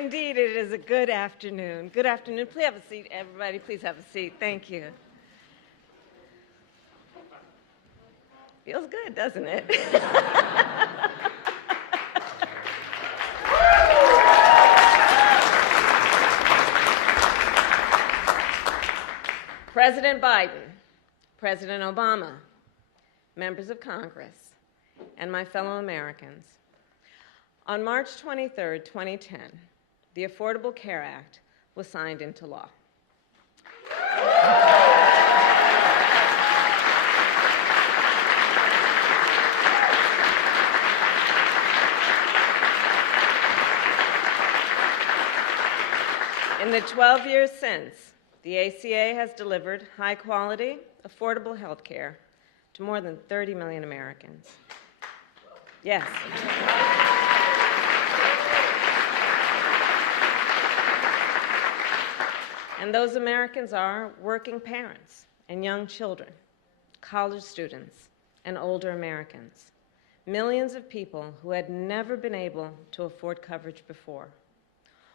Indeed, it is a good afternoon. Good afternoon. Please have a seat, everybody. Please have a seat. Thank you. Feels good, doesn't it? President Biden, President Obama, members of Congress, and my fellow Americans. On March 23, 2010, the Affordable Care Act was signed into law. In the 12 years since, the ACA has delivered high-quality, affordable health care to more than 30 million Americans. Yes. And those Americans are working parents and young children, college students, and older Americans, millions of people who had never been able to afford coverage before,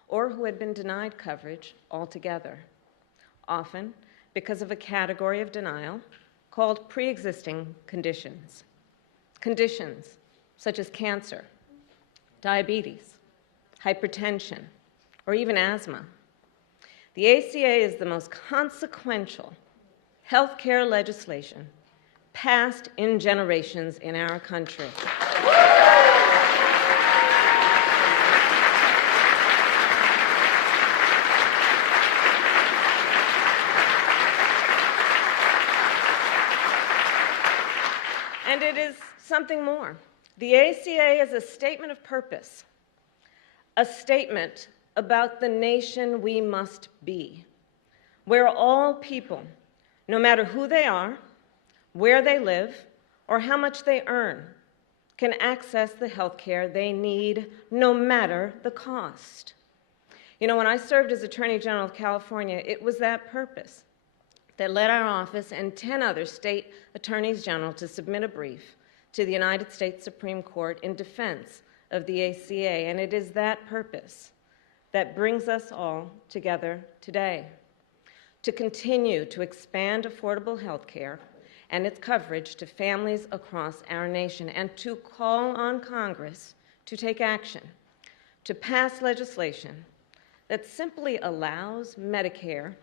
or who had been denied coverage altogether, often because of a category of denial called pre-existing conditions. Conditions such as cancer, diabetes, hypertension, or even asthma. The ACA is the most consequential health care legislation passed in generations in our country. And it is something more. The ACA is a statement of purpose, a statement about the nation we must be, where all people, no matter who they are, where they live, or how much they earn, can access the health care they need, no matter the cost. You know, when I served as Attorney General of California, it was that purpose that led our office and 10 other state attorneys general to submit a brief to the United States Supreme Court in defense of the ACA, and it is that purpose that brings us all together today, to continue to expand affordable health care and its coverage to families across our nation, and to call on Congress to take action, to pass legislation that simply allows Medicare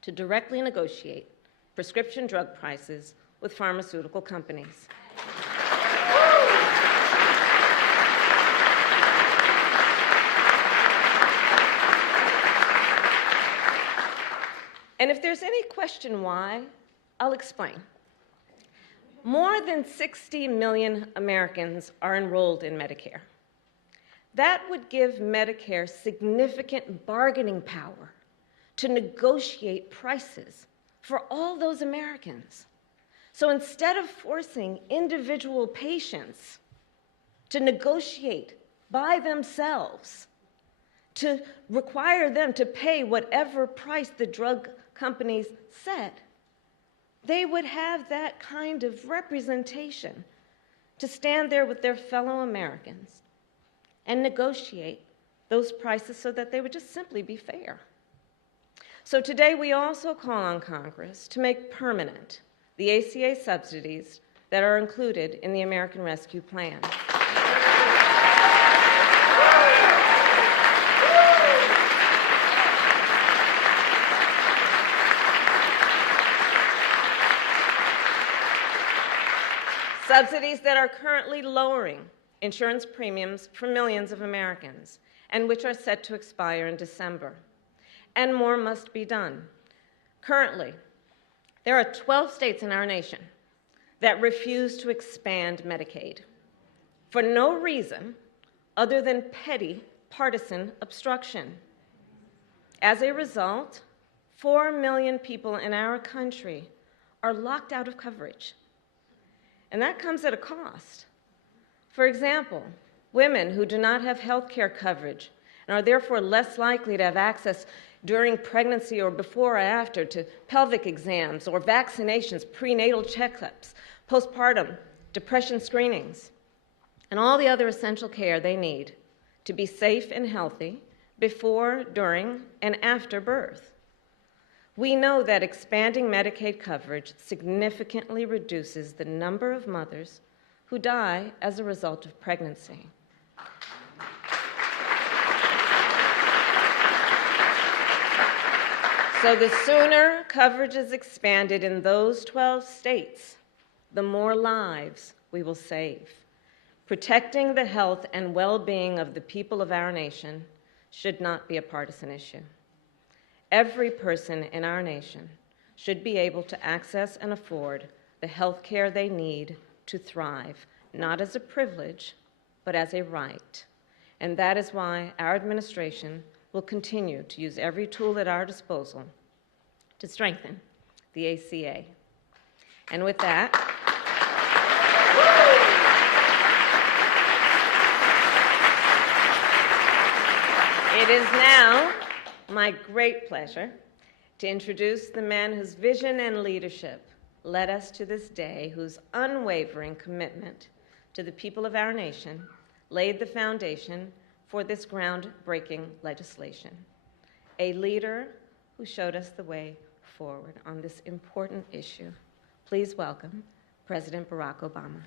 to directly negotiate prescription drug prices with pharmaceutical companies. And if there's any question why, I'll explain. More than 60 million Americans are enrolled in Medicare. That would give Medicare significant bargaining power to negotiate prices for all those Americans. So instead of forcing individual patients to negotiate by themselves, to require them to pay whatever price the drug companies set, they would have that kind of representation to stand there with their fellow Americans and negotiate those prices so that they would just simply be fair. So today we also call on Congress to make permanent the ACA subsidies that are included in the American Rescue Plan. Subsidies that are currently lowering insurance premiums for millions of Americans and which are set to expire in December. And more must be done. Currently, there are 12 states in our nation that refuse to expand Medicaid for no reason other than petty partisan obstruction. As a result, 4 million people in our country are locked out of coverage. And that comes at a cost. For example, women who do not have health care coverage and are therefore less likely to have access during pregnancy or before or after to pelvic exams or vaccinations, prenatal checkups, postpartum depression screenings, and all the other essential care they need to be safe and healthy before, during, and after birth. We know that expanding Medicaid coverage significantly reduces the number of mothers who die as a result of pregnancy. So the sooner coverage is expanded in those 12 states, the more lives we will save. Protecting the health and well-being of the people of our nation should not be a partisan issue. Every person in our nation should be able to access and afford the health care they need to thrive, not as a privilege, but as a right. And that is why our administration will continue to use every tool at our disposal to strengthen the ACA. And with that, it is now my great pleasure to introduce the man whose vision and leadership led us to this day, whose unwavering commitment to the people of our nation laid the foundation for this groundbreaking legislation. A leader who showed us the way forward on this important issue. Please welcome President Barack Obama.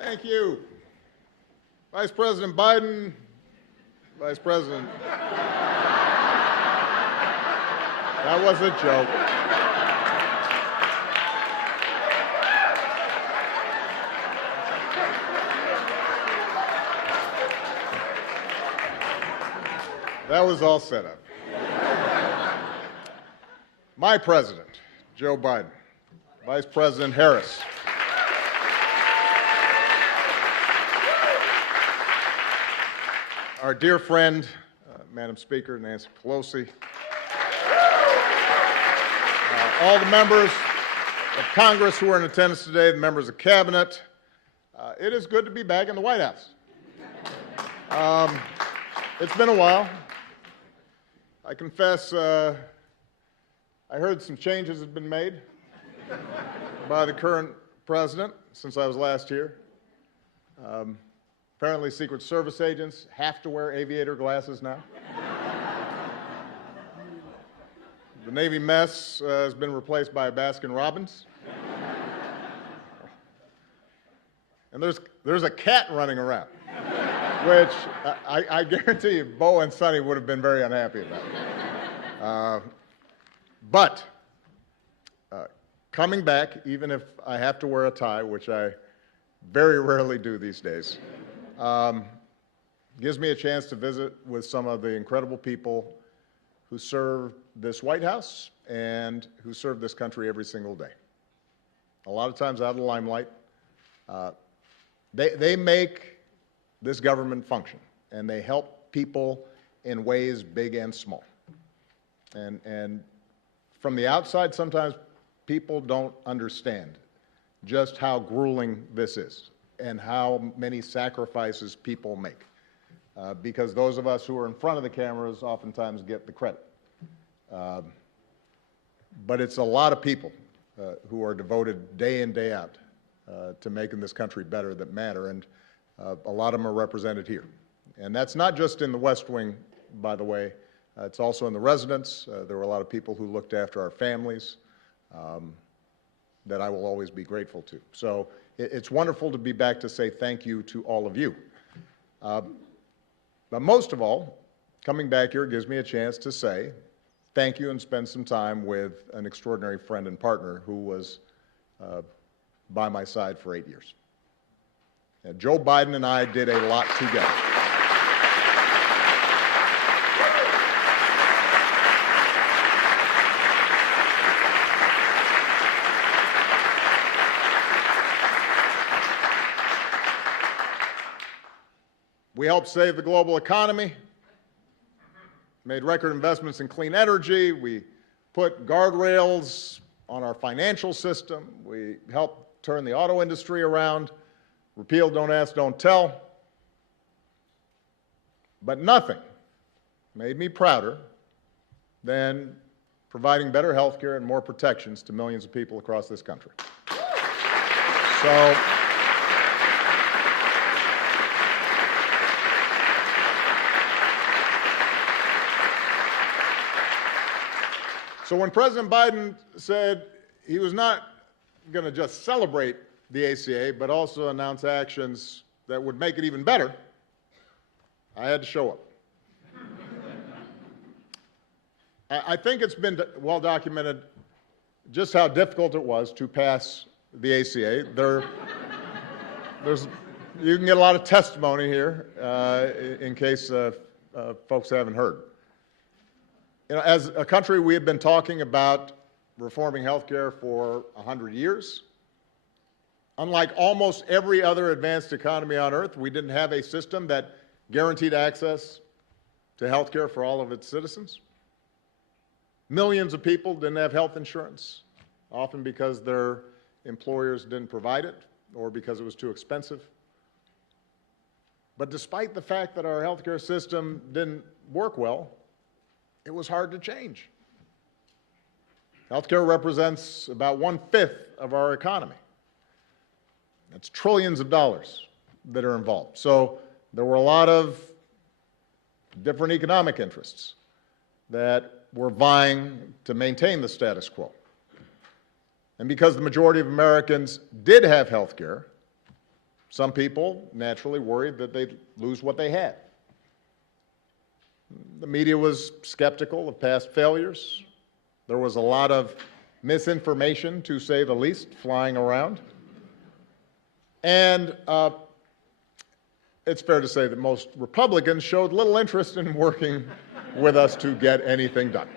Thank you. Vice President Biden, Vice President. That was a joke. That was all set up. My president, Joe Biden, Vice President Harris, our dear friend, Madam Speaker, Nancy Pelosi, all the members of Congress who are in attendance today, the members of Cabinet, it is good to be back in the White House. It's been a while. I confess, I heard some changes have been made by the current president since I was last here. Apparently, Secret Service agents have to wear aviator glasses now. The Navy mess has been replaced by a Baskin-Robbins. And there's a cat running around, which I guarantee you Bo and Sonny would have been very unhappy about. But coming back, even if I have to wear a tie, which I very rarely do these days, gives me a chance to visit with some of the incredible people who serve this White House and who serve this country every single day. A lot of times out of the limelight. They make this government function, and they help people in ways big and small. And from the outside, sometimes people don't understand just how grueling this is and how many sacrifices people make. Because those of us who are in front of the cameras oftentimes get the credit. But it's a lot of people who are devoted day in, day out to making this country better that matter, and a lot of them are represented here. And that's not just in the West Wing, by the way. It's also in the residence. There were a lot of people who looked after our families that I will always be grateful to. So it's wonderful to be back to say thank you to all of you. But most of all, coming back here gives me a chance to say thank you and spend some time with an extraordinary friend and partner who was by my side for 8 years. Joe Biden and I did a lot together. We helped save the global economy, made record investments in clean energy. We put guardrails on our financial system. We helped turn the auto industry around, repealed Don't Ask, Don't Tell. But nothing made me prouder than providing better health care and more protections to millions of people across this country. So when President Biden said he was not going to just celebrate the ACA, but also announce actions that would make it even better, I had to show up. I think it's been well documented just how difficult it was to pass the ACA. You can get a lot of testimony here in case folks haven't heard. You know, as a country, we have been talking about reforming health care for 100 years. Unlike almost every other advanced economy on earth, we didn't have a system that guaranteed access to health care for all of its citizens. Millions of people didn't have health insurance, often because their employers didn't provide it or because it was too expensive. But despite the fact that our health care system didn't work well, it was hard to change. Healthcare represents about 1/5 of our economy. That's trillions of dollars that are involved. So there were a lot of different economic interests that were vying to maintain the status quo. And because the majority of Americans did have health care, some people naturally worried that they'd lose what they had. The media was skeptical of past failures. There was a lot of misinformation, to say the least, flying around. And it's fair to say that most Republicans showed little interest in working with us to get anything done.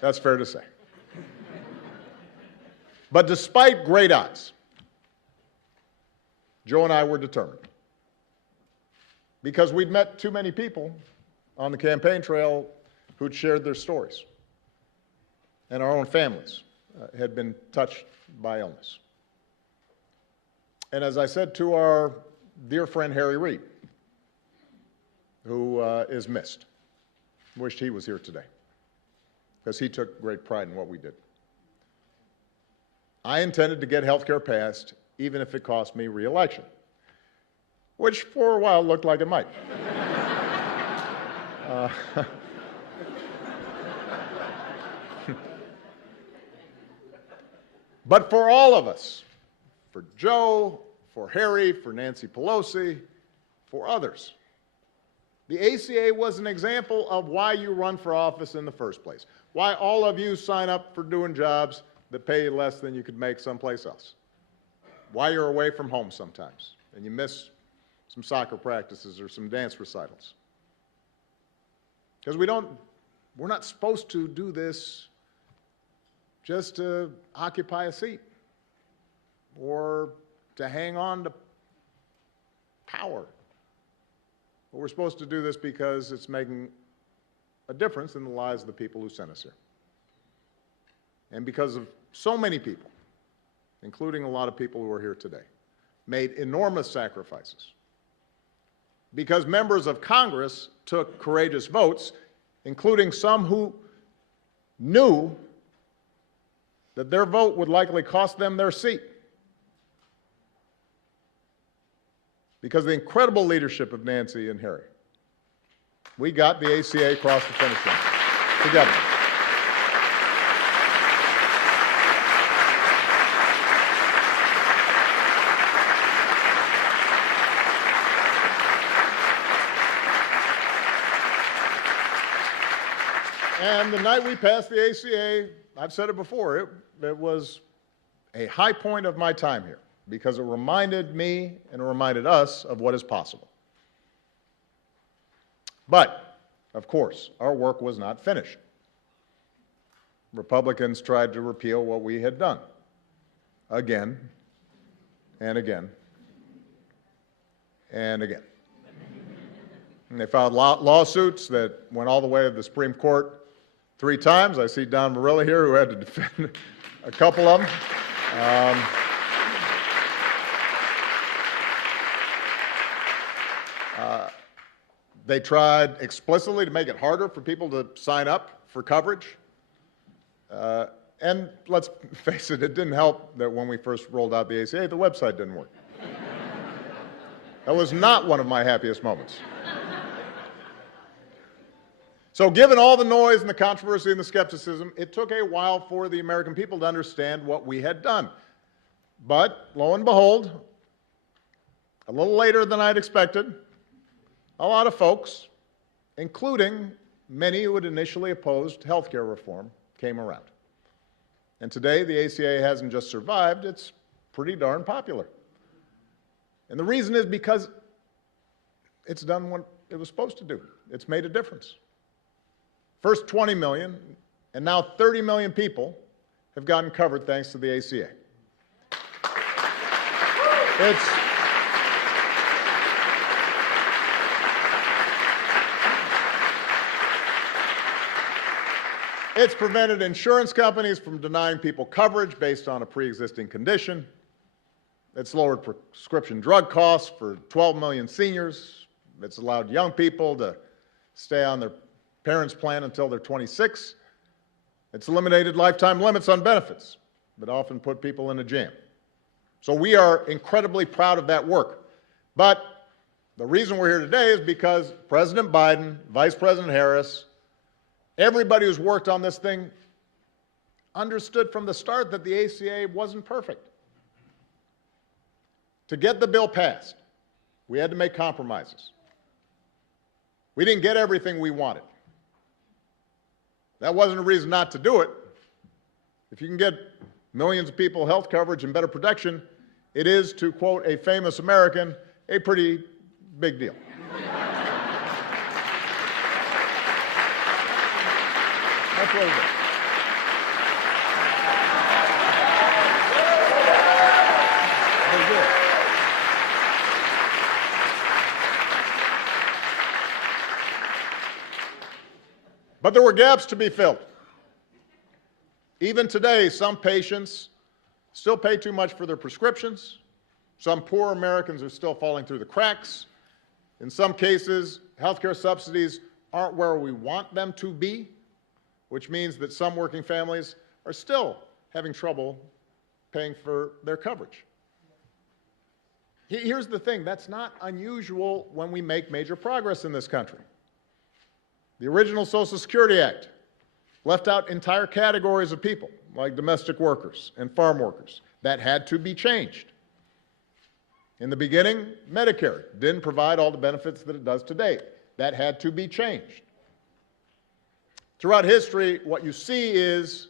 That's fair to say. But despite great odds, Joe and I were determined. Because we'd met too many people on the campaign trail who'd shared their stories. And our own families had been touched by illness. And as I said to our dear friend Harry Reid, who is missed, wished he was here today, because he took great pride in what we did. I intended to get health care passed, even if it cost me re-election, which for a while looked like it might. But for all of us, for Joe, for Harry, for Nancy Pelosi, for others, the ACA was an example of why you run for office in the first place, why all of you sign up for doing jobs that pay you less than you could make someplace else, why you're away from home sometimes and you miss some soccer practices or some dance recitals. Because we're not supposed to do this just to occupy a seat or to hang on to power. But we're supposed to do this because it's making a difference in the lives of the people who sent us here. And because of so many people, including a lot of people who are here today, made enormous sacrifices. Because members of Congress took courageous votes, including some who knew that their vote would likely cost them their seat. Because of the incredible leadership of Nancy and Harry, we got the ACA across the finish line together. And the night we passed the ACA, I've said it before, it was a high point of my time here because it reminded me and it reminded us of what is possible. But, of course, our work was not finished. Republicans tried to repeal what we had done again and again and again. And they filed lawsuits that went all the way to the Supreme Court, 3 times. I see Don Morilla here, who had to defend a couple of them. They tried explicitly to make it harder for people to sign up for coverage. And let's face it, it didn't help that when we first rolled out the ACA, the website didn't work. That was not one of my happiest moments. So given all the noise and the controversy and the skepticism, it took a while for the American people to understand what we had done. But lo and behold, a little later than I'd expected, a lot of folks, including many who had initially opposed health care reform, came around. And today, the ACA hasn't just survived, it's pretty darn popular. And the reason is because it's done what it was supposed to do. It's made a difference. First 20 million, and now 30 million people have gotten covered thanks to the ACA. It's prevented insurance companies from denying people coverage based on a pre-existing condition. It's lowered prescription drug costs for 12 million seniors. It's allowed young people to stay on their parents' plan until they're 26. It's eliminated lifetime limits on benefits that often put people in a jam. So we are incredibly proud of that work. But the reason we're here today is because President Biden, Vice President Harris, everybody who's worked on this thing understood from the start that the ACA wasn't perfect. To get the bill passed, we had to make compromises. We didn't get everything we wanted. That wasn't a reason not to do it. If you can get millions of people health coverage and better protection, it is, to quote a famous American, a pretty big deal. That's what it is. Big deal. But there were gaps to be filled. Even today, some patients still pay too much for their prescriptions. Some poor Americans are still falling through the cracks. In some cases, healthcare subsidies aren't where we want them to be, which means that some working families are still having trouble paying for their coverage. Here's the thing, that's not unusual when we make major progress in this country. The original Social Security Act left out entire categories of people, like domestic workers and farm workers. That had to be changed. In the beginning, Medicare didn't provide all the benefits that it does today. That had to be changed. Throughout history, what you see is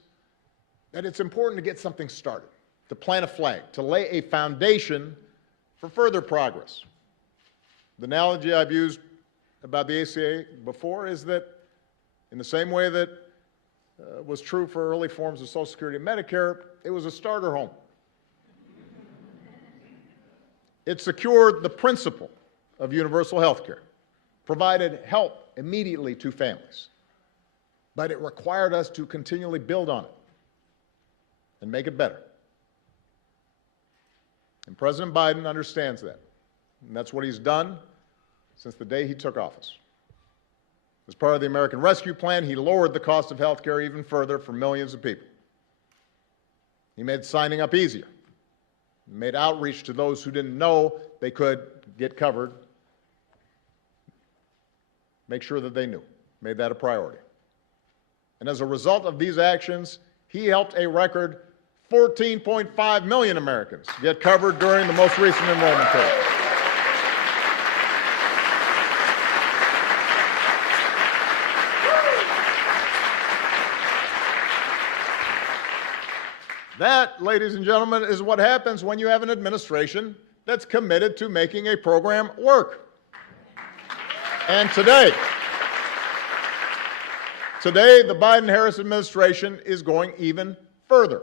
that it's important to get something started, to plant a flag, to lay a foundation for further progress. The analogy I've used about the ACA before is that in the same way that was true for early forms of Social Security and Medicare, it was a starter home. It secured the principle of universal health care, provided help immediately to families, but it required us to continually build on it and make it better. And President Biden understands that, and that's what he's done since the day he took office. As part of the American Rescue Plan, he lowered the cost of health care even further for millions of people. He made signing up easier. He made outreach to those who didn't know they could get covered, make sure that they knew, made that a priority. And as a result of these actions, he helped a record 14.5 million Americans get covered during the most recent enrollment period. That, ladies and gentlemen, is what happens when you have an administration that's committed to making a program work. And today, the Biden-Harris administration is going even further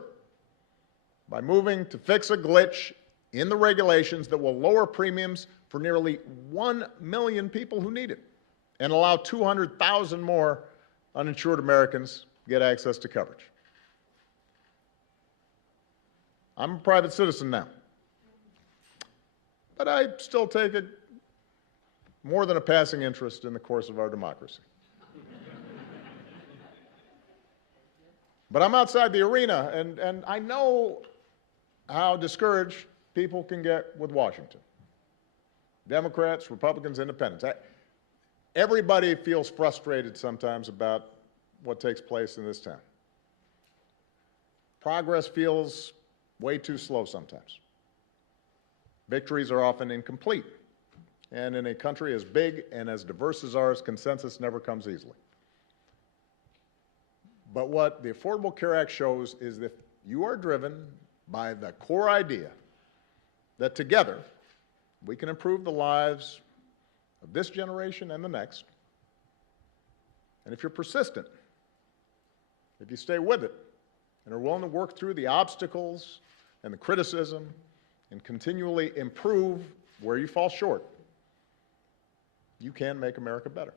by moving to fix a glitch in the regulations that will lower premiums for nearly 1 million people who need it and allow 200,000 more uninsured Americans get access to coverage. I'm a private citizen now, but I still take more than a passing interest in the course of our democracy. But I'm outside the arena, and I know how discouraged people can get with Washington. Democrats, Republicans, Independents. Everybody feels frustrated sometimes about what takes place in this town. Progress feels way too slow sometimes. Victories are often incomplete. And in a country as big and as diverse as ours, consensus never comes easily. But what the Affordable Care Act shows is that you are driven by the core idea that together we can improve the lives of this generation and the next. And if you're persistent, if you stay with it and are willing to work through the obstacles and the criticism and continually improve where you fall short, you can make America better.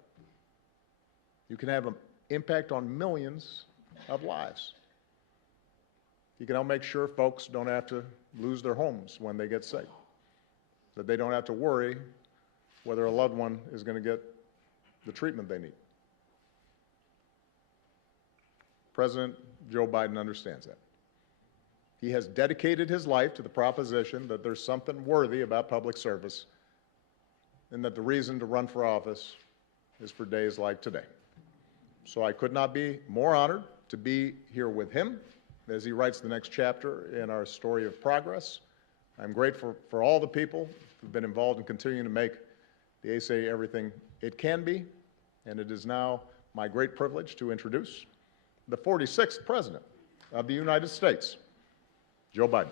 You can have an impact on millions of lives. You can help make sure folks don't have to lose their homes when they get sick, that they don't have to worry whether a loved one is going to get the treatment they need. President Joe Biden understands that. He has dedicated his life to the proposition that there's something worthy about public service and that the reason to run for office is for days like today. So I could not be more honored to be here with him as he writes the next chapter in our story of progress. I'm grateful for all the people who've been involved in continuing to make the ACA everything it can be, and it is now my great privilege to introduce the 46th President of the United States, Joe Biden.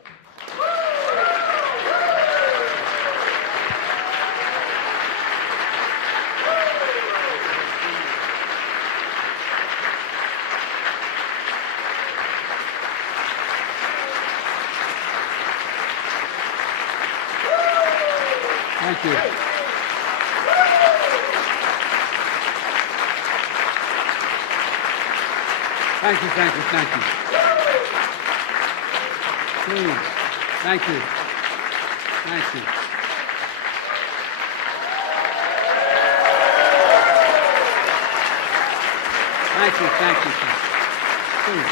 Thank you. Thank you, thank you, thank you. Please. Thank you. Thank you. Thank you, thank you, thank you. Please.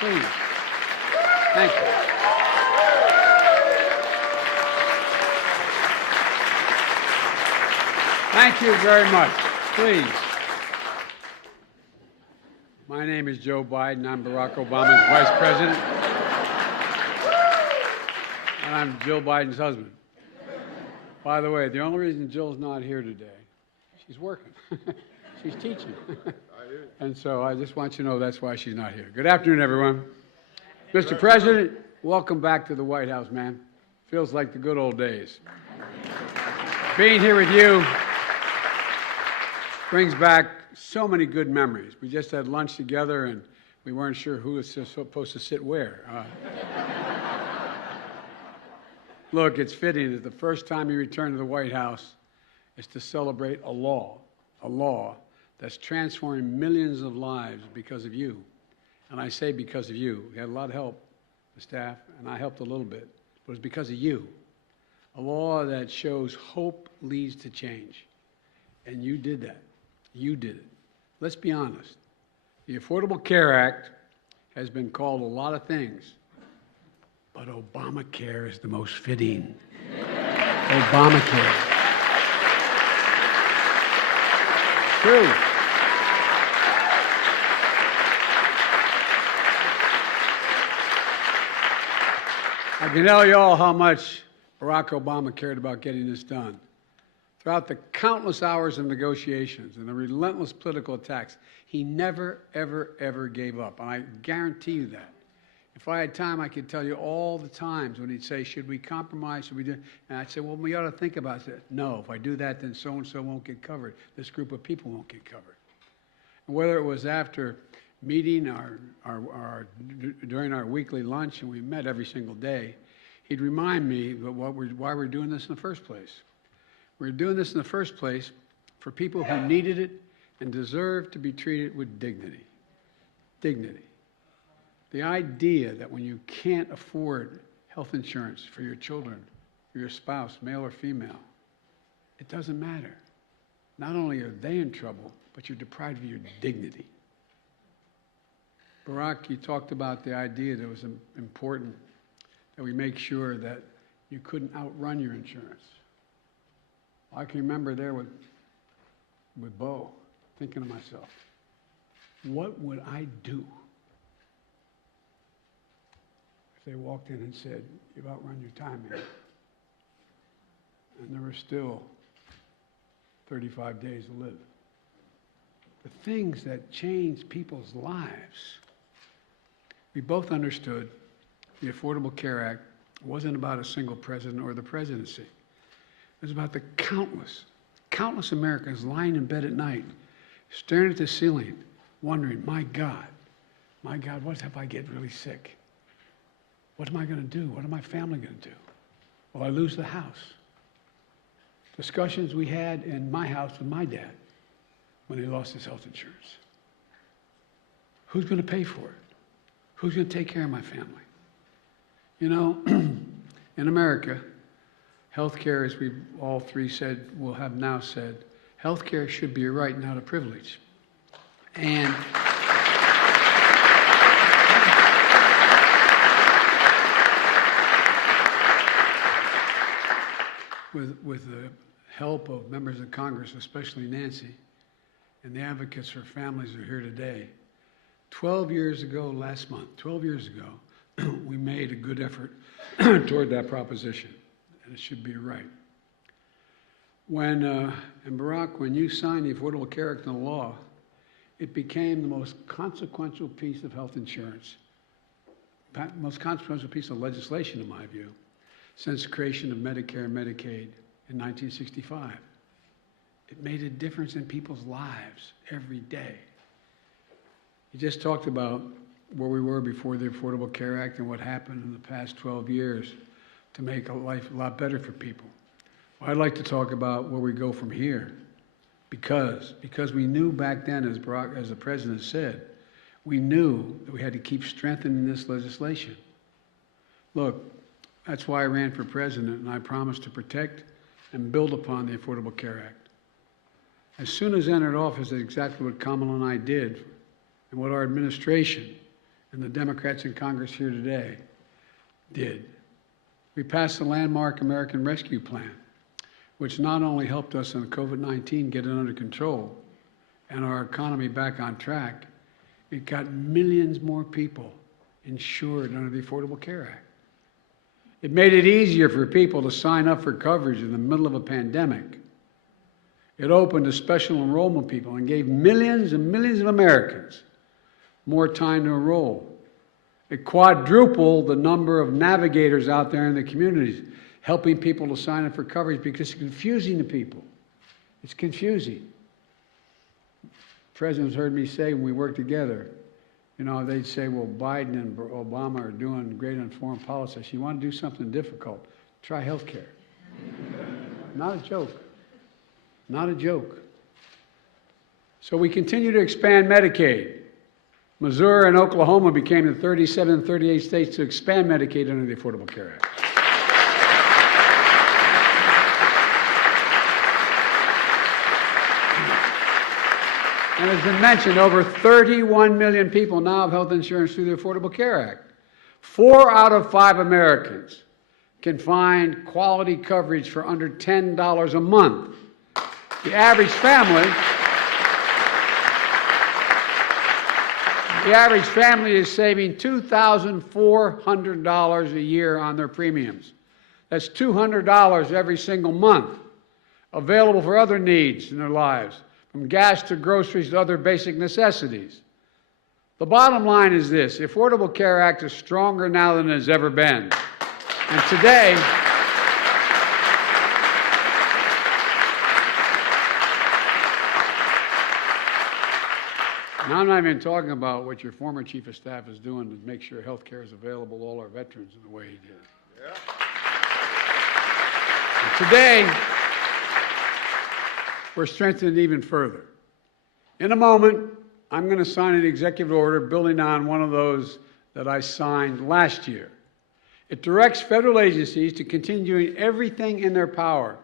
Please. Thank you. Thank you very much. Please. My name is Joe Biden. I'm Barack Obama's Vice President. And I'm Jill Biden's husband. By the way, the only reason Jill's not here today, she's working. She's teaching. And so I just want you to know that's why she's not here. Good afternoon, everyone. Mr. President, welcome back to the White House, man. Feels like the good old days. Being here with you brings back so many good memories. We just had lunch together, and we weren't sure who was supposed to sit where. Look, it's fitting that the first time you return to the White House is to celebrate a law that's transforming millions of lives because of you. And I say because of you. We had a lot of help, the staff, and I helped a little bit, but it's because of you. A law that shows hope leads to change. And you did that. You did it. Let's be honest. The Affordable Care Act has been called a lot of things, but Obamacare is the most fitting. Obamacare. True. I can tell you all how much Barack Obama cared about getting this done. Throughout the countless hours of negotiations and the relentless political attacks, he never, ever, ever gave up. And I guarantee you that. If I had time, I could tell you all the times when he'd say, should we compromise, should we do? And I'd say, well, we ought to think about it. No, if I do that, then so-and-so won't get covered. This group of people won't get covered. And whether it was after meeting during our weekly lunch, and we met every single day, he'd remind me why we're doing this in the first place. We're doing this in the first place for people who needed it and deserve to be treated with dignity. Dignity. The idea that when you can't afford health insurance for your children, for your spouse, male or female, it doesn't matter. Not only are they in trouble, but you're deprived of your dignity. Barack, you talked about the idea that it was important that we make sure that you couldn't outrun your insurance. I can remember there with Bo, thinking to myself, what would I do if they walked in and said, you've outrun your time here? And there were still 35 days to live. The things that change people's lives. We both understood the Affordable Care Act wasn't about a single president or the presidency. It was about the countless Americans lying in bed at night, staring at the ceiling, wondering, my God, what if I get really sick? What am I going to do? What is my family going to do? Will I lose the house? Discussions we had in my house with my dad when he lost his health insurance. Who's going to pay for it? Who's going to take care of my family? You know, in America, health care, as we all three said, will have now said, health care should be a right, not a privilege. And with the help of members of Congress, especially Nancy, and the advocates for families who are here today, 12 years ago, last month, 12 years ago, we made a good effort toward that proposition, and it should be right. And Barack, when you signed the Affordable Care Act into law, it became the most consequential piece of health insurance, most consequential piece of legislation, in my view, since the creation of Medicare and Medicaid in 1965. It made a difference in people's lives every day. You just talked about where we were before the Affordable Care Act and what happened in the past 12 years to make life a lot better for people. Well, I'd like to talk about where we go from here, because we knew back then, as Barack, as the president said, we knew that we had to keep strengthening this legislation. Look, that's why I ran for president, and I promised to protect and build upon the Affordable Care Act. As soon as I entered office, that's exactly what Kamala and I did, and what our administration and the Democrats in Congress here today did. We passed the landmark American Rescue Plan, which not only helped us on COVID-19 get it under control and our economy back on track, it got millions more people insured under the Affordable Care Act. It made it easier for people to sign up for coverage in the middle of a pandemic. It opened to special enrollment people and gave millions and millions of Americans more time to enroll. It quadrupled the number of navigators out there in the communities, helping people to sign up for coverage because it's confusing to people. It's confusing. Presidents heard me say when we worked together, you know, they'd say, well, Biden and Obama are doing great on foreign policy. I said, you want to do something difficult? Try health care. Not a joke. Not a joke. So we continue to expand Medicaid. Missouri and Oklahoma became the 37 and 38 states to expand Medicaid under the Affordable Care Act. And as been mentioned, over 31 million people now have health insurance through the Affordable Care Act. 4 out of 5 Americans can find quality coverage for under $10 a month. The average family is saving $2,400 a year on their premiums. That's $200 every single month, available for other needs in their lives, from gas to groceries to other basic necessities. The bottom line is this: the Affordable Care Act is stronger now than it has ever been. And today, and I'm not even talking about what your former chief of staff is doing to make sure health care is available to all our veterans in the way he did. Yeah. we're strengthened even further. In a moment, I'm going to sign an executive order building on one of those that I signed last year. It directs federal agencies to continue doing everything in their power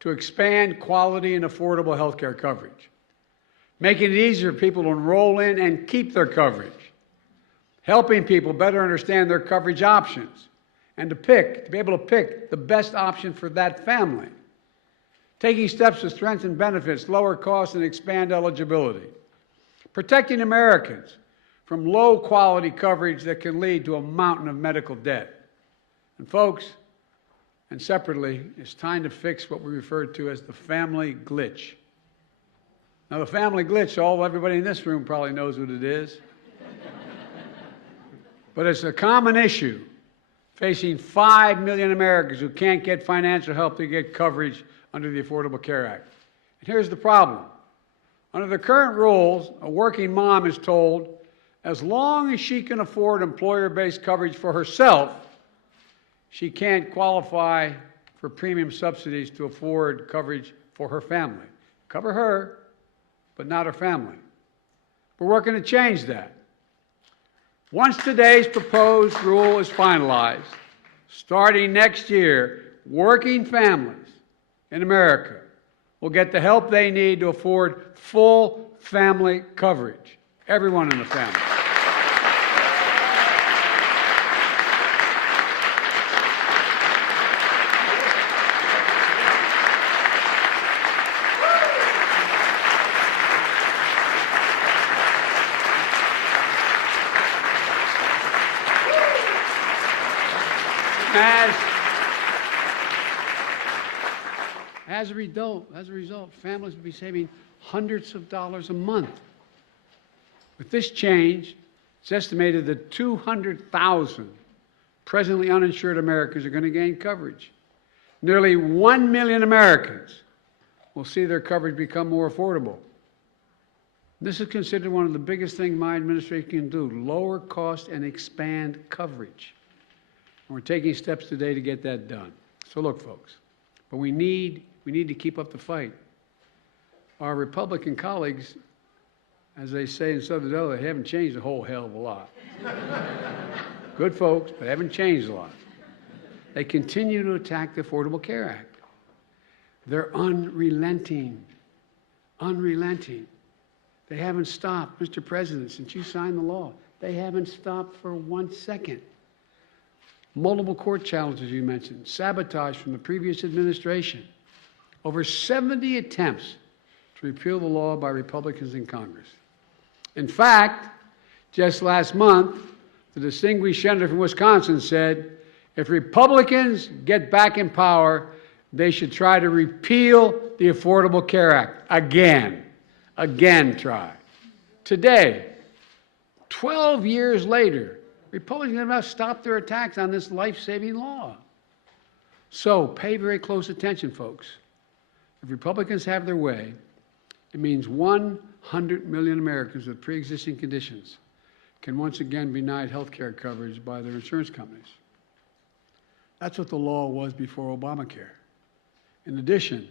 to expand quality and affordable health care coverage, making it easier for people to enroll in and keep their coverage, helping people better understand their coverage options, and to be able to pick the best option for that family, taking steps to strengthen benefits, lower costs, and expand eligibility, protecting Americans from low-quality coverage that can lead to a mountain of medical debt. And folks, and separately, it's time to fix what we refer to as the family glitch. Now, the family glitch, everybody in this room probably knows what it is. But it's a common issue facing 5 million Americans who can't get financial help to get coverage under the Affordable Care Act. And here's the problem. Under the current rules, a working mom is told, as long as she can afford employer-based coverage for herself, she can't qualify for premium subsidies to afford coverage for her family. Cover her, but not her family. We're working to change that. Once today's proposed rule is finalized, starting next year, working families in America will get the help they need to afford full family coverage, everyone in the family. As a result, families will be saving hundreds of dollars a month. With this change, it's estimated that 200,000 presently uninsured Americans are going to gain coverage. Nearly 1 million Americans will see their coverage become more affordable. This is considered one of the biggest things my administration can do, lower cost and expand coverage. And we're taking steps today to get that done. So look, folks, but we need to keep up the fight. Our Republican colleagues, as they say in Southern Delaware, they haven't changed a whole hell of a lot. Good folks, but haven't changed a lot. They continue to attack the Affordable Care Act. They're unrelenting. They haven't stopped, Mr. President, since you signed the law. They haven't stopped for 1 second. Multiple court challenges you mentioned, sabotage from the previous administration. Over 70 attempts to repeal the law by Republicans in Congress. In fact, just last month, the distinguished senator from Wisconsin said, if Republicans get back in power, they should try to repeal the Affordable Care Act. Again try. Today, 12 years later, Republicans have not stopped their attacks on this life-saving law. So pay very close attention, folks. If Republicans have their way, it means 100 million Americans with pre-existing conditions can once again be denied health care coverage by their insurance companies. That's what the law was before Obamacare. In addition,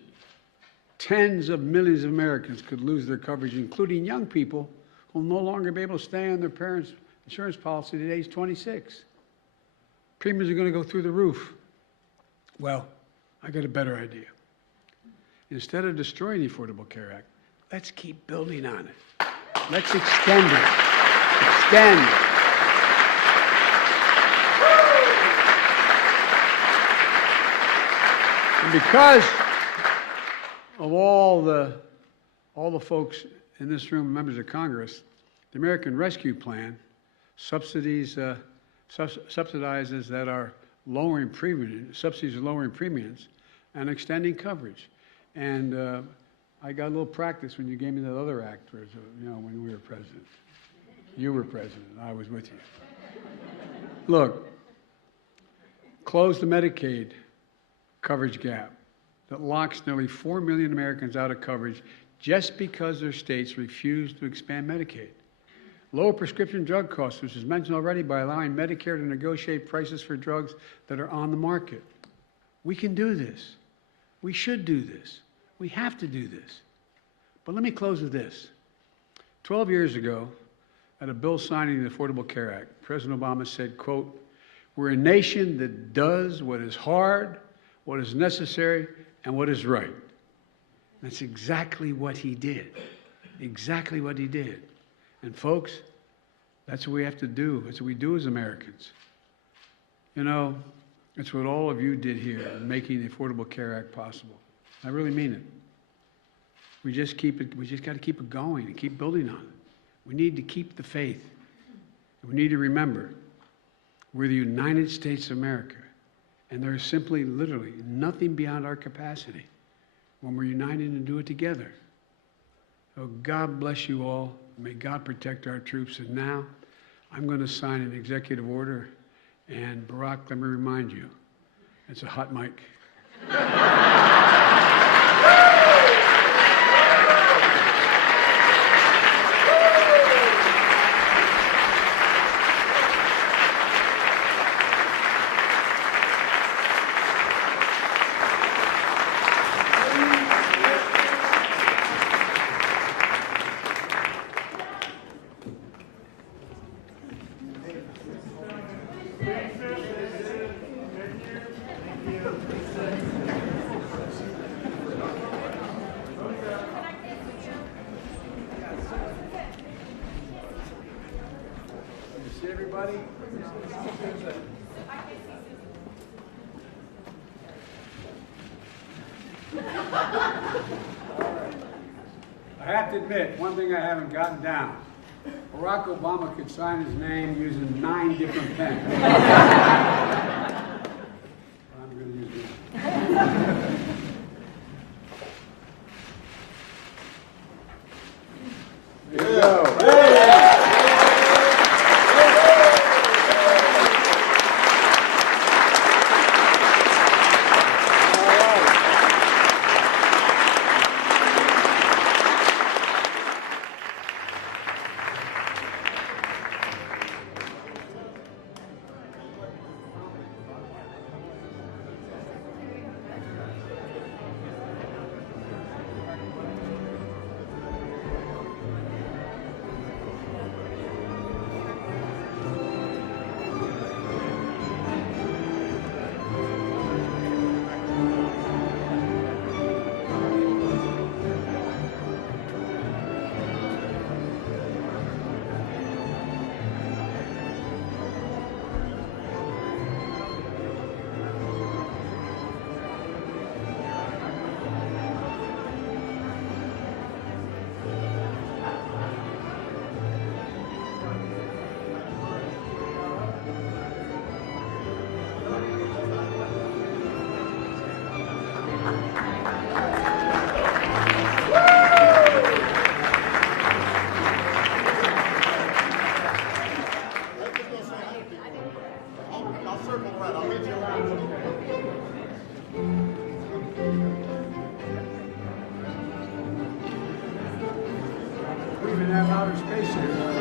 tens of millions of Americans could lose their coverage, including young people who will no longer be able to stay on their parents' insurance policy at age 26. Premiums are going to go through the roof. Well, I got a better idea. Instead of destroying the Affordable Care Act, let's keep building on it. Let's extend it. And because of all the folks in this room, members of Congress, the American Rescue Plan subsidizes that are lowering premiums, subsidies are lowering premiums and extending coverage. And I got a little practice when you gave me that other act, when we were president. You were president, I was with you. Look, close the Medicaid coverage gap that locks nearly 4 million Americans out of coverage just because their states refuse to expand Medicaid. Lower prescription drug costs, which is mentioned already, by allowing Medicare to negotiate prices for drugs that are on the market. We can do this. We should do this. We have to do this. But let me close with this. 12 years ago, at a bill signing the Affordable Care Act, President Obama said, quote, "We're a nation that does what is hard, what is necessary, and what is right." That's exactly what he did. Exactly what he did. And folks, that's what we have to do. That's what we do as Americans. You know, it's what all of you did here in making the Affordable Care Act possible. I really mean it. We just got to keep it going and keep building on it. We need to keep the faith. We need to remember, we're the United States of America, and there is simply, literally, nothing beyond our capacity when we're united and do it together. So God bless you all. May God protect our troops. And now, I'm going to sign an executive order. And Barack, let me remind you, it's a hot mic. See everybody? I have to admit, one thing I haven't gotten down. Barack Obama could sign his name using 9 different pens. I'm going to use this. There you go. We even have outer space here.